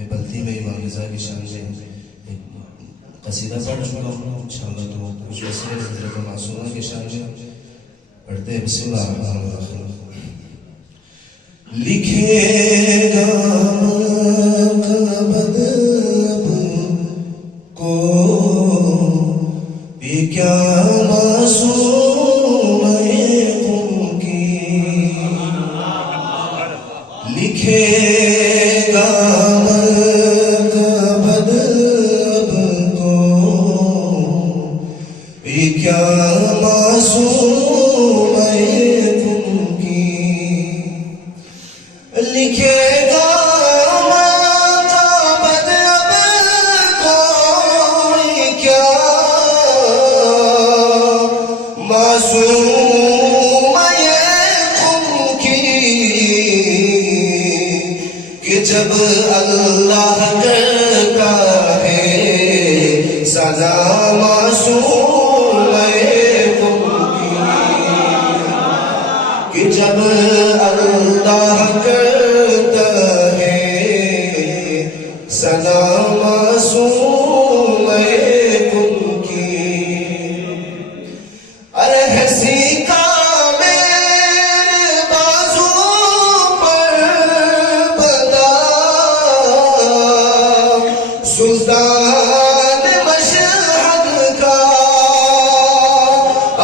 میں بلتی میں امام رضا کی شان میں ایک قصیدہ پڑھ چکا ہوں، انشاءاللہ تو کچھ وسیلے حضرت معصومہ کی شان میں پڑھتے ہیں۔ بسم اللہ الرحمن الرحیم۔ لکھے گا بدب کو یہ کیا معصوم تم کی، لکھے گا بدب کو یہ کیا معصوم تم کی، لکھے گا جب اللہ کرتا ہے سزا معصوم تم کی، کہ جب اللہ کرتا ہے سزا معصوم تم کی، ارے ہنسی کا سلطان مشہد کا،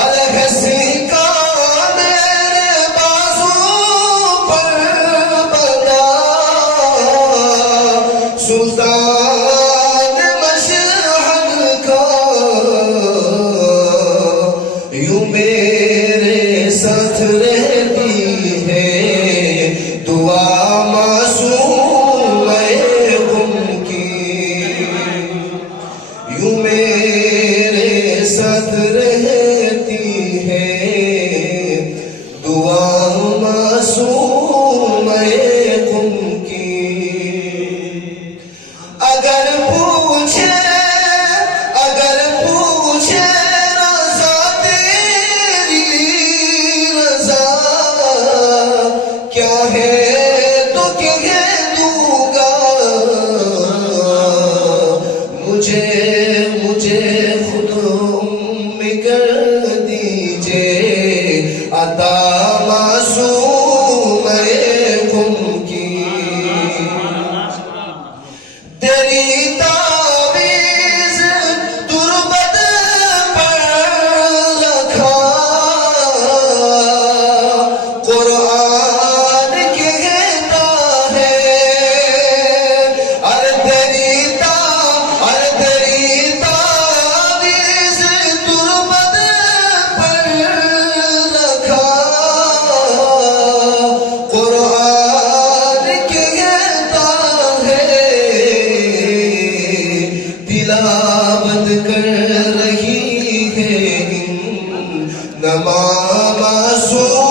الحسی کا میرے بازو پر بدا، سلطان مشہد کا یوں میرے ساتھ رہتی ہے دعا معصوم تم کی، یوں میرے ساتھ رہتی ہے دعا معصوم تم کی، اگر پوچھے رضا تیری رضا کیا ہے تو کہہ دوں گا، مجھے خود کر دیجئے عطا معصوم تم کی، تیری تعویذ تربت پر رکھا، قرآن کہتا ہے، تیری تعویذ تربت پر رکھا، قرآن کہتا ہے، تلاوت کر رہی ہے انما معصوم